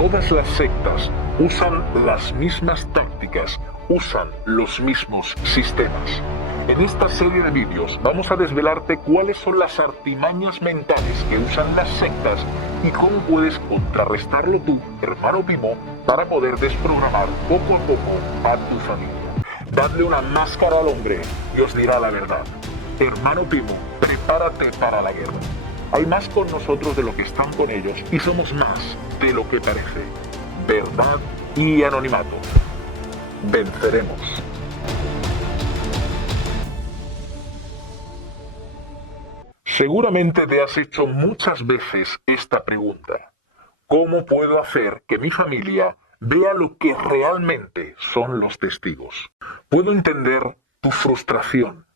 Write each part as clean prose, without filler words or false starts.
Todas las sectas usan las mismas tácticas, usan los mismos sistemas. En esta serie de vídeos vamos a desvelarte cuáles son las artimañas mentales que usan las sectas y cómo puedes contrarrestarlo tú, hermano Pimo, para poder desprogramar poco a poco a tu familia. Dadle una máscara al hombre y os dirá la verdad. Hermano Pimo, prepárate para la guerra. Hay más con nosotros de lo que están con ellos y somos más de lo que parece. Verdad y anonimato. Venceremos. Seguramente te has hecho muchas veces esta pregunta. ¿Cómo puedo hacer que mi familia vea lo que realmente son los testigos? Puedo entender tu frustración,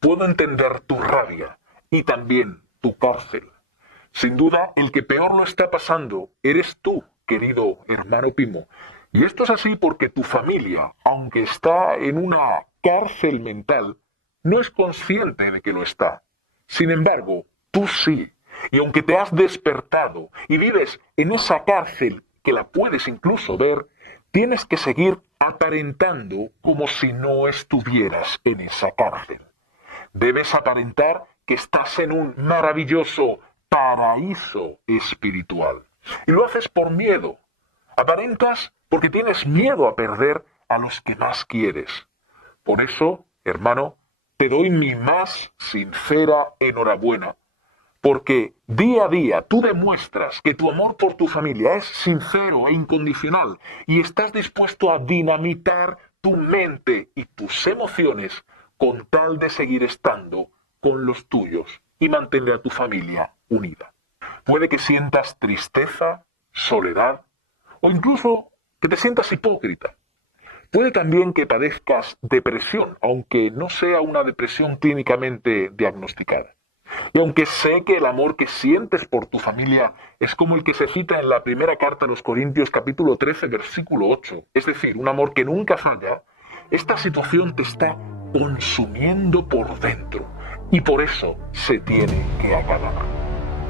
puedo entender tu rabia y también tu cárcel. Sin duda, el que peor lo está pasando eres tú, querido hermano Pimo. Y esto es así porque tu familia, aunque está en una cárcel mental, no es consciente de que lo está. Sin embargo, tú sí. Y aunque te has despertado y vives en esa cárcel que la puedes incluso ver, tienes que seguir aparentando como si no estuvieras en esa cárcel. Debes aparentar que estás en un maravilloso paraíso espiritual. Y lo haces por miedo. Aparentas porque tienes miedo a perder a los que más quieres. Por eso, hermano, te doy mi más sincera enhorabuena. Porque día a día tú demuestras que tu amor por tu familia es sincero e incondicional y estás dispuesto a dinamitar tu mente y tus emociones con tal de seguir estando con los tuyos y mantener a tu familia unida. Puede que sientas tristeza, soledad o incluso que te sientas hipócrita. Puede también que padezcas depresión, aunque no sea una depresión clínicamente diagnosticada. Y aunque sé que el amor que sientes por tu familia es como el que se cita en la primera carta a los Corintios capítulo 13 versículo 8, es decir, un amor que nunca falla, esta situación te está consumiendo por dentro y por eso se tiene que acabar.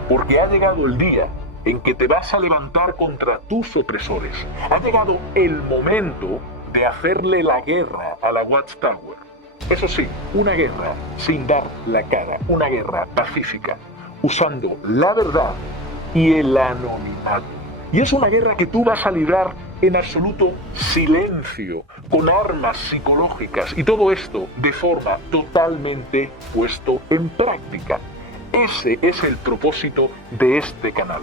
Porque ha llegado el día en que te vas a levantar contra tus opresores. Ha llegado el momento de hacerle la guerra a la Watchtower. Eso sí, una guerra sin dar la cara, una guerra pacífica, usando la verdad y el anonimato. Y es una guerra que tú vas a librar en absoluto silencio, con armas psicológicas y todo esto de forma totalmente puesto en práctica. Ese es el propósito de este canal.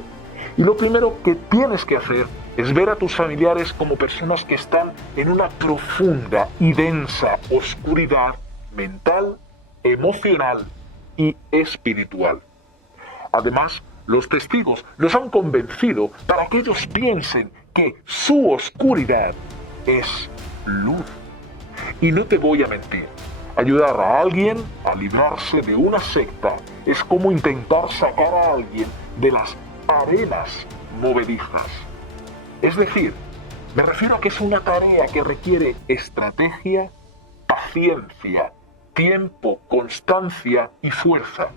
Y lo primero que tienes que hacer es ver a tus familiares como personas que están en una profunda y densa oscuridad mental, emocional y espiritual. Además, los testigos los han convencido para que ellos piensen que su oscuridad es luz. Y no te voy a mentir, ayudar a alguien a librarse de una secta es como intentar sacar a alguien de las arenas movedizas. Es decir, me refiero a que es una tarea que requiere estrategia, paciencia, tiempo, constancia y fuerza.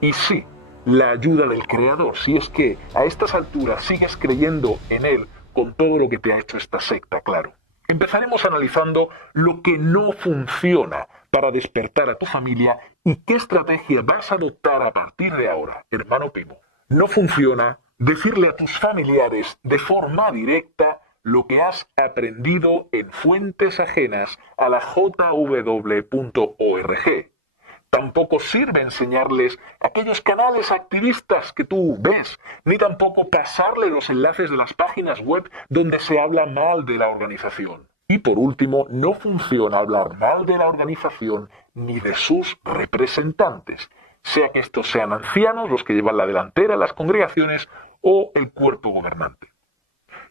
Y sí, la ayuda del Creador, si es que a estas alturas sigues creyendo en Él con todo lo que te ha hecho esta secta, claro. Empezaremos analizando lo que no funciona para despertar a tu familia y qué estrategia vas a adoptar a partir de ahora, hermano Pimo. No funciona decirle a tus familiares de forma directa lo que has aprendido en fuentes ajenas a la jw.org. Tampoco sirve enseñarles aquellos canales activistas que tú ves, ni tampoco pasarle los enlaces de las páginas web donde se habla mal de la organización. Y por último, no funciona hablar mal de la organización ni de sus representantes, sea que estos sean ancianos, los que llevan la delantera en las congregaciones, o el cuerpo gobernante.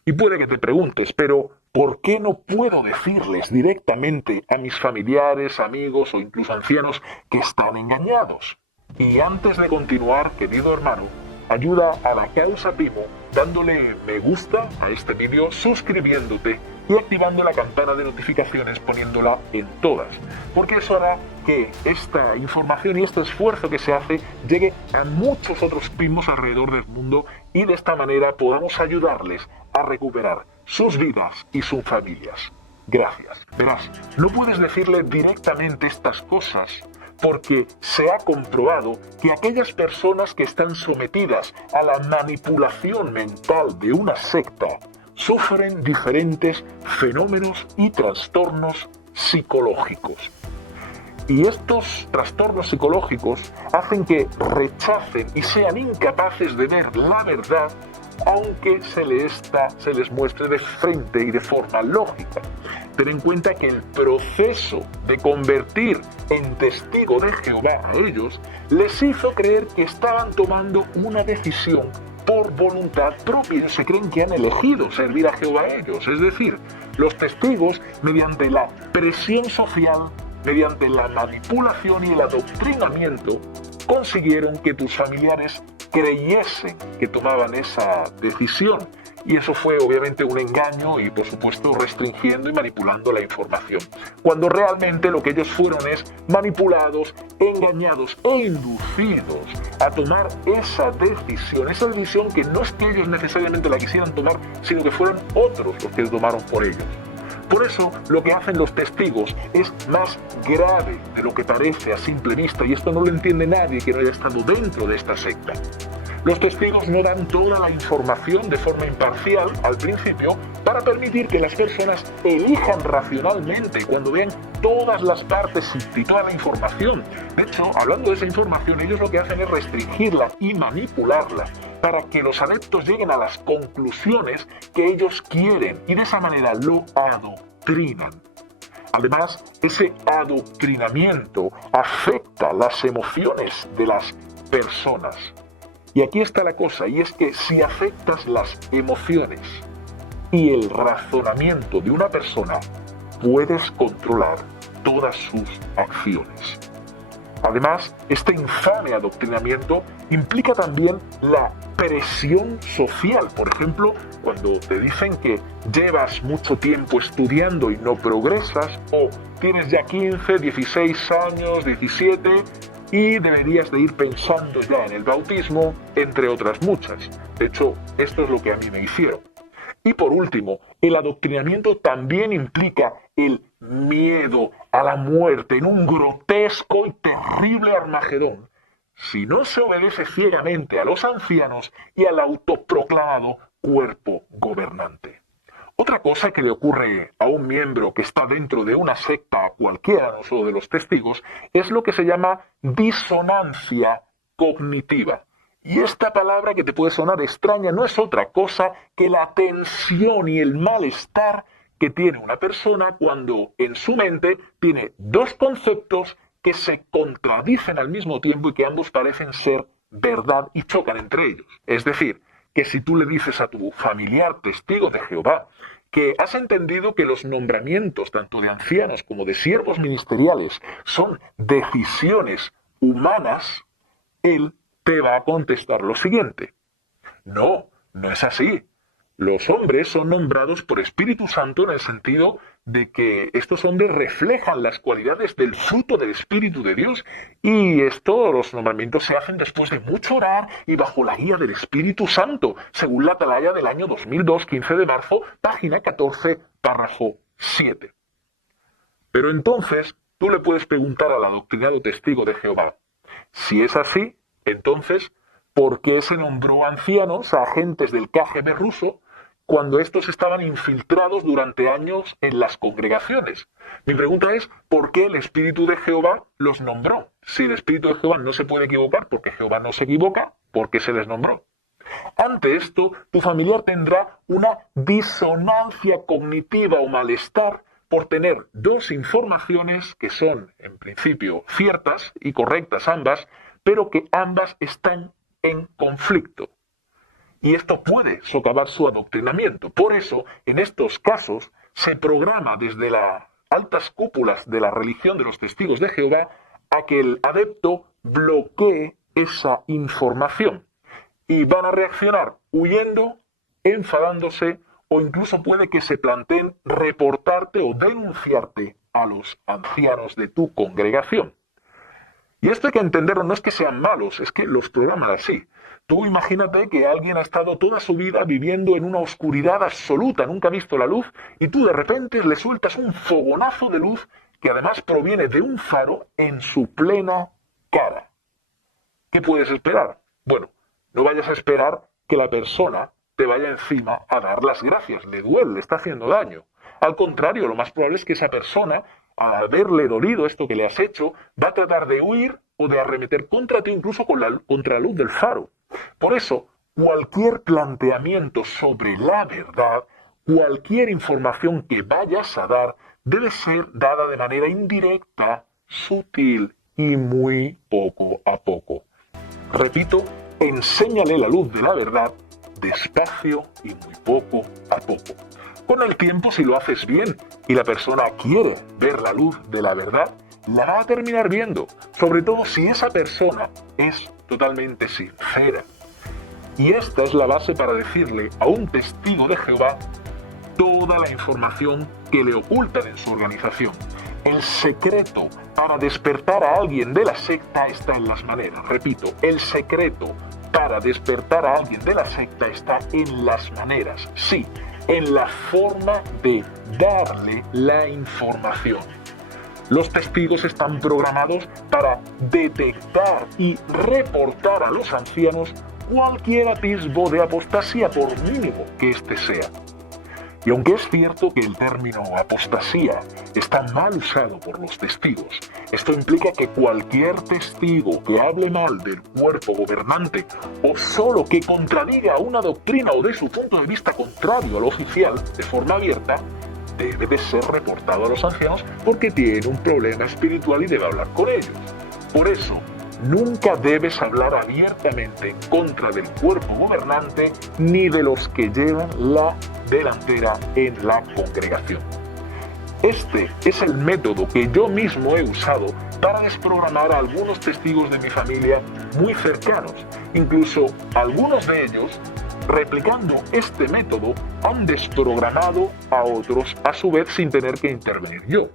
Y puede que te preguntes, pero ¿por qué no puedo decirles directamente a mis familiares, amigos o incluso ancianos que están engañados? Y antes de continuar, querido hermano, ayuda a la causa Pimo dándole me gusta a este vídeo, suscribiéndote y activando la campana de notificaciones poniéndola en todas, porque eso hará que esta información y este esfuerzo que se hace llegue a muchos otros primos alrededor del mundo y de esta manera podamos ayudarles a recuperar sus vidas y sus familias. Gracias. Verás, no puedes decirle directamente estas cosas porque se ha comprobado que aquellas personas que están sometidas a la manipulación mental de una secta sufren diferentes fenómenos y trastornos psicológicos. Y estos trastornos psicológicos hacen que rechacen y sean incapaces de ver la verdad, aunque se les muestre de frente y de forma lógica. Ten en cuenta que el proceso de convertir en testigo de Jehová a ellos les hizo creer que estaban tomando una decisión por voluntad propia. Ellos se creen que han elegido servir a Jehová a ellos. Es decir, los testigos, mediante la presión social, mediante la manipulación y el adoctrinamiento, consiguieron que tus familiares creyesen que tomaban esa decisión. Y eso fue obviamente un engaño y, por supuesto, restringiendo y manipulando la información. Cuando realmente lo que ellos fueron es manipulados, engañados e inducidos a tomar esa decisión que no es que ellos necesariamente la quisieran tomar, sino que fueron otros los que tomaron por ellos. Por eso, lo que hacen los testigos es más grave de lo que parece a simple vista, y esto no lo entiende nadie que no haya estado dentro de esta secta. Los testigos no dan toda la información de forma imparcial al principio para permitir que las personas elijan racionalmente cuando vean todas las partes y toda la información. De hecho, hablando de esa información, ellos lo que hacen es restringirla y manipularla para que los adeptos lleguen a las conclusiones que ellos quieren y de esa manera lo adoctrinan. Además, ese adoctrinamiento afecta las emociones de las personas. Y aquí está la cosa, y es que si afectas las emociones y el razonamiento de una persona, puedes controlar todas sus acciones. Además, este infame adoctrinamiento implica también la presión social. Por ejemplo, cuando te dicen que llevas mucho tiempo estudiando y no progresas, o tienes ya 15, 16 años, 17, y deberías de ir pensando ya en el bautismo, entre otras muchas. De hecho, esto es lo que a mí me hicieron. Y por último, el adoctrinamiento también implica el miedo a la muerte en un grotesco y terrible Armagedón, si no se obedece ciegamente a los ancianos y al autoproclamado cuerpo gobernante. Otra cosa que le ocurre a un miembro que está dentro de una secta cualquiera, no solo de los testigos, es lo que se llama disonancia cognitiva. Y esta palabra, que te puede sonar extraña, no es otra cosa que la tensión y el malestar que tiene una persona cuando en su mente tiene dos conceptos que se contradicen al mismo tiempo y que ambos parecen ser verdad y chocan entre ellos. Es decir, que si tú le dices a tu familiar testigo de Jehová que has entendido que los nombramientos tanto de ancianos como de siervos ministeriales son decisiones humanas, él te va a contestar lo siguiente: no, no es así. Los hombres son nombrados por Espíritu Santo en el sentido de que estos hombres reflejan las cualidades del fruto del Espíritu de Dios, y los nombramientos se hacen después de mucho orar y bajo la guía del Espíritu Santo, según la Atalaya del año 2002, 15 de marzo, página 14, párrafo 7. Pero entonces tú le puedes preguntar al adoctrinado testigo de Jehová: si es así, entonces, ¿por qué se nombró ancianos a agentes del KGB ruso cuando estos estaban infiltrados durante años en las congregaciones? Mi pregunta es: ¿por qué el Espíritu de Jehová los nombró? Si el Espíritu de Jehová no se puede equivocar, porque Jehová no se equivoca, ¿por qué se les nombró? Ante esto, tu familiar tendrá una disonancia cognitiva o malestar por tener dos informaciones que son, en principio, ciertas y correctas ambas, pero que ambas están en conflicto. Y esto puede socavar su adoctrinamiento. Por eso, en estos casos, se programa desde las altas cúpulas de la religión de los testigos de Jehová a que el adepto bloquee esa información. Y van a reaccionar huyendo, enfadándose, o incluso puede que se planteen reportarte o denunciarte a los ancianos de tu congregación. Y esto hay que entenderlo, no es que sean malos, es que los programan así. Tú imagínate que alguien ha estado toda su vida viviendo en una oscuridad absoluta, nunca ha visto la luz, y tú de repente le sueltas un fogonazo de luz que además proviene de un faro en su plena cara. ¿Qué puedes esperar? Bueno, no vayas a esperar que la persona te vaya encima a dar las gracias. Le duele, le está haciendo daño. Al contrario, lo más probable es que esa persona, al haberle dolido esto que le has hecho, va a tratar de huir o de arremeter contra ti, incluso contra la luz del faro. Por eso, cualquier planteamiento sobre la verdad, cualquier información que vayas a dar, debe ser dada de manera indirecta, sutil y muy poco a poco. Repito, enséñale la luz de la verdad despacio y muy poco a poco. Con el tiempo, si lo haces bien y la persona quiere ver la luz de la verdad, la va a terminar viendo, sobre todo si esa persona es totalmente sincera. Y esta es la base para decirle a un testigo de Jehová toda la información que le ocultan en su organización. El secreto para despertar a alguien de la secta está en las maneras. Repito, el secreto para despertar a alguien de la secta está en las maneras. Sí, en la forma de darle la información. Los testigos están programados para detectar y reportar a los ancianos cualquier atisbo de apostasía, por mínimo que éste sea. Y aunque es cierto que el término apostasía está mal usado por los testigos, esto implica que cualquier testigo que hable mal del cuerpo gobernante o solo que contradiga una doctrina o de su punto de vista contrario al oficial de forma abierta, debe de ser reportado a los ancianos porque tiene un problema espiritual y debe hablar con ellos. Por eso, nunca debes hablar abiertamente en contra del cuerpo gobernante ni de los que llevan la delantera en la congregación. Este es el método que yo mismo he usado para desprogramar a algunos testigos de mi familia muy cercanos. Incluso algunos de ellos, replicando este método, han desprogramado a otros a su vez sin tener que intervenir yo.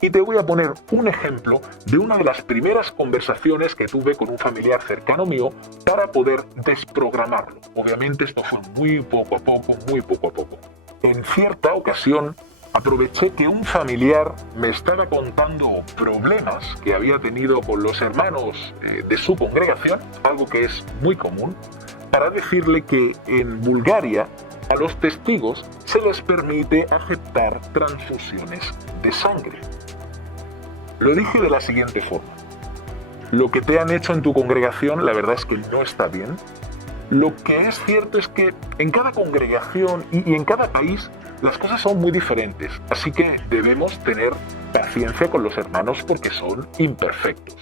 Y te voy a poner un ejemplo de una de las primeras conversaciones que tuve con un familiar cercano mío para poder desprogramarlo. Obviamente esto fue muy poco a poco. En cierta ocasión aproveché que un familiar me estaba contando problemas que había tenido con los hermanos de su congregación, algo que es muy común, para decirle que en Bulgaria a los testigos se les permite aceptar transfusiones de sangre. Lo dije de la siguiente forma: lo que te han hecho en tu congregación, la verdad es que no está bien. Lo que es cierto es que en cada congregación y en cada país las cosas son muy diferentes, así que debemos tener paciencia con los hermanos porque son imperfectos.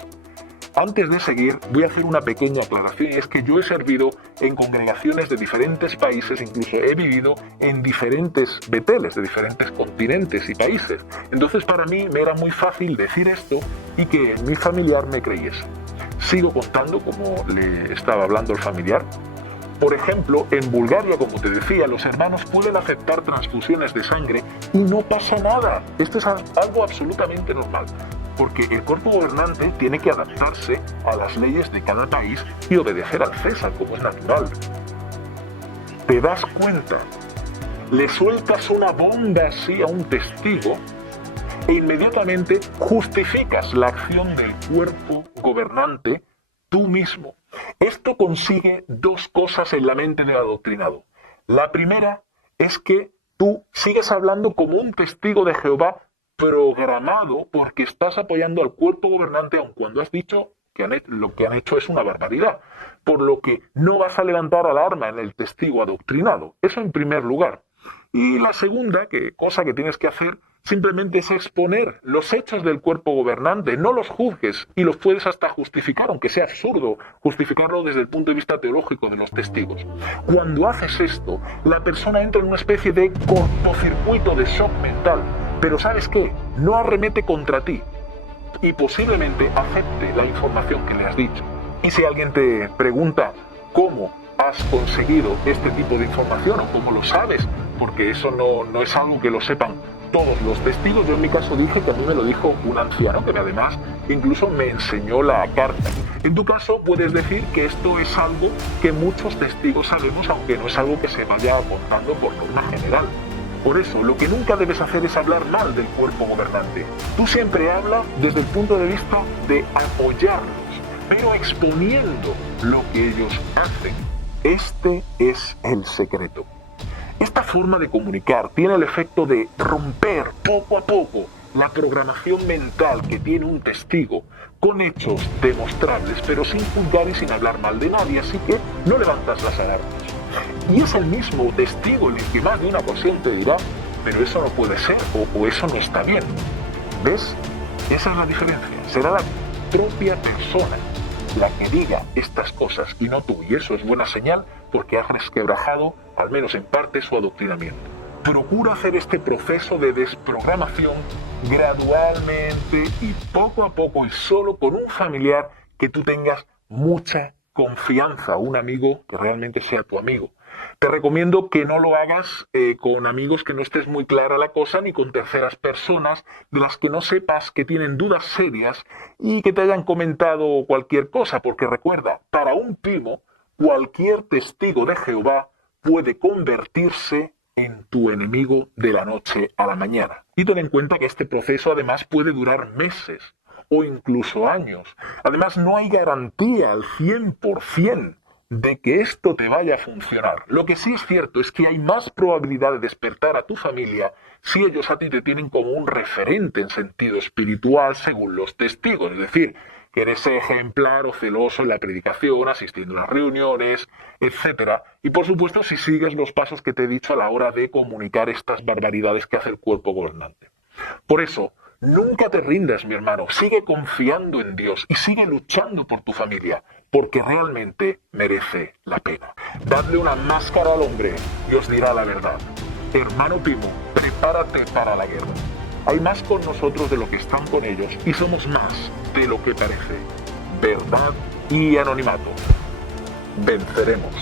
Antes de seguir, voy a hacer una pequeña aclaración, y es que yo he servido en congregaciones de diferentes países, incluso he vivido en diferentes beteles, de diferentes continentes y países. Entonces para mí me era muy fácil decir esto y que mi familiar me creyese. Sigo contando como le estaba hablando el familiar. Por ejemplo, en Bulgaria, como te decía, los hermanos pueden aceptar transfusiones de sangre y no pasa nada. Esto es algo absolutamente normal, porque el cuerpo gobernante tiene que adaptarse a las leyes de cada país y obedecer al César, como es natural. ¿Te das cuenta? Le sueltas una bomba así a un testigo e inmediatamente justificas la acción del cuerpo gobernante tú mismo. Esto consigue dos cosas en la mente del adoctrinado. La primera es que tú sigues hablando como un testigo de Jehová programado porque estás apoyando al cuerpo gobernante, aun cuando has dicho que lo que han hecho es una barbaridad, por lo que no vas a levantar alarma en el testigo adoctrinado. Eso en primer lugar. Y la segunda cosa que tienes que hacer simplemente es exponer los hechos del cuerpo gobernante, no los juzgues y los puedes hasta justificar, aunque sea absurdo justificarlo desde el punto de vista teológico de los testigos. Cuando haces esto, la persona entra en una especie de cortocircuito de shock mental, pero ¿sabes qué? No arremete contra ti y posiblemente acepte la información que le has dicho. Y si alguien te pregunta cómo has conseguido este tipo de información o cómo lo sabes, porque eso no es algo que lo sepan todos los testigos. Yo en mi caso dije que a mí me lo dijo un anciano que además incluso me enseñó la carta. En tu caso puedes decir que esto es algo que muchos testigos sabemos, aunque no es algo que se vaya contando por norma general. Por eso, lo que nunca debes hacer es hablar mal del cuerpo gobernante. Tú siempre habla desde el punto de vista de apoyarlos, pero exponiendo lo que ellos hacen. Este es el secreto. Esta forma de comunicar tiene el efecto de romper poco a poco la programación mental que tiene un testigo con hechos demostrables, pero sin juzgar y sin hablar mal de nadie, así que no levantas las alarmas. Y es el mismo testigo el que más de una ocasión te dirá, pero eso no puede ser o eso no está bien. ¿Ves? Esa es la diferencia. Será la propia persona la que diga estas cosas y no tú. Y eso es buena señal porque has resquebrajado, al menos en parte, su adoctrinamiento. Procura hacer este proceso de desprogramación gradualmente y poco a poco y solo con un familiar que tú tengas mucha confianza, un amigo que realmente sea tu amigo. Te recomiendo que no lo hagas con amigos que no estés muy clara la cosa, ni con terceras personas de las que no sepas que tienen dudas serias y que te hayan comentado cualquier cosa, porque recuerda, para un primo, cualquier testigo de Jehová puede convertirse en tu enemigo de la noche a la mañana. Y ten en cuenta que este proceso además puede durar meses o incluso años. Además, no hay garantía al 100% de que esto te vaya a funcionar. Lo que sí es cierto es que hay más probabilidad de despertar a tu familia si ellos a ti te tienen como un referente en sentido espiritual según los testigos. Es decir, que eres ejemplar o celoso en la predicación, asistiendo a las reuniones, etc. Y por supuesto si sigues los pasos que te he dicho a la hora de comunicar estas barbaridades que hace el cuerpo gobernante. Por eso, nunca te rindas, mi hermano. Sigue confiando en Dios y sigue luchando por tu familia, porque realmente merece la pena. Dadle una máscara al hombre y os dirá la verdad. Hermano Pimo, prepárate para la guerra. Hay más con nosotros de lo que están con ellos y somos más de lo que parece. Verdad y anonimato. Venceremos.